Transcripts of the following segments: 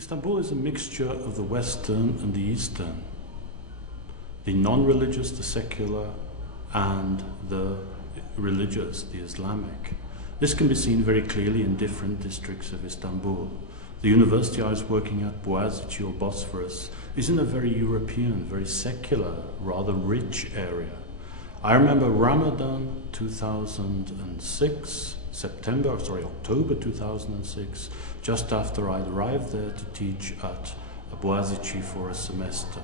Istanbul is a mixture of the Western and the Eastern, the non-religious, the secular, and the religious, the Islamic. This can be seen very clearly in different districts of Istanbul. The university I was working at, Boğaziçi or Bosphorus, is in a very European, very secular, rather rich area. I remember Ramadan 2006, October 2006, just after I'd arrived there to teach at Boğaziçi for a semester.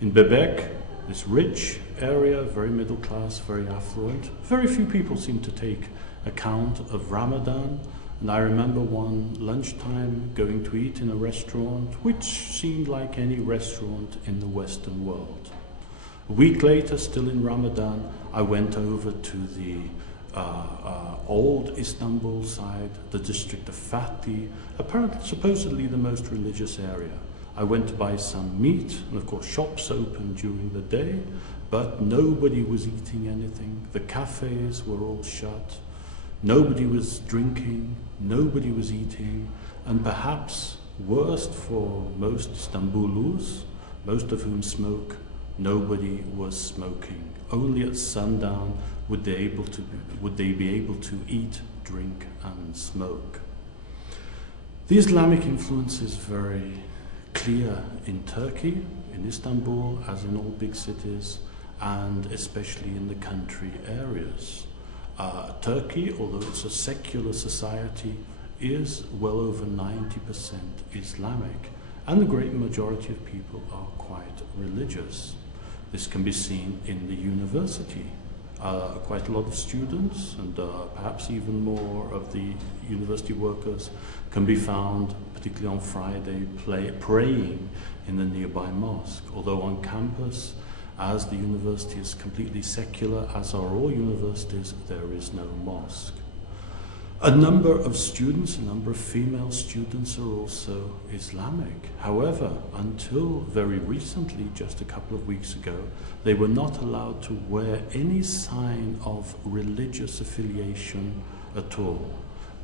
In Bebek, this rich area, very middle class, very affluent, very few people seem to take account of Ramadan. And I remember one lunchtime going to eat in a restaurant which seemed like any restaurant in the Western world. A week later, still in Ramadan, I went over to the old Istanbul side, the district of Fatih, apparently, supposedly the most religious area. I went to buy some meat, and of course shops open during the day, but nobody was eating anything. The cafes were all shut. Nobody was drinking, nobody was eating, and perhaps worst for most Istanbulus, most of whom smoke, nobody was smoking. Only at sundown would they be able to eat, drink, and smoke. The Islamic influence is very clear in Turkey, in Istanbul, as in all big cities, and especially in the country areas. Turkey, although it's a secular society, is well over 90% Islamic, and the great majority of people are quite religious. This can be seen in the university. Quite a lot of students, and perhaps even more of the university workers, can be found, particularly on Friday, praying in the nearby mosque. Although on campus, as the university is completely secular, as are all universities, there is no mosque. A number of students, a number of female students, are also Islamic. However, until very recently, just a couple of weeks ago, they were not allowed to wear any sign of religious affiliation at all.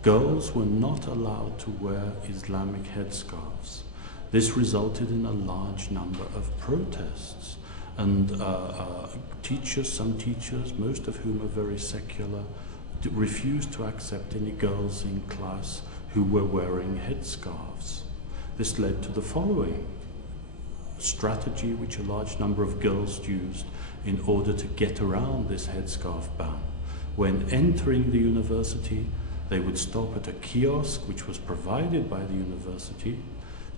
Girls were not allowed to wear Islamic headscarves. This resulted in a large number of protests. And some teachers, most of whom are very secular, refused to accept any girls in class who were wearing headscarves. This led to the following strategy which a large number of girls used in order to get around this headscarf ban. When entering the university, they would stop at a kiosk which was provided by the university,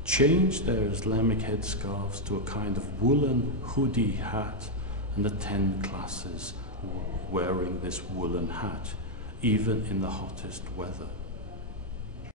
change their Islamic headscarves to a kind of woolen hoodie hat, and attend classes wearing this woolen hat, even in the hottest weather.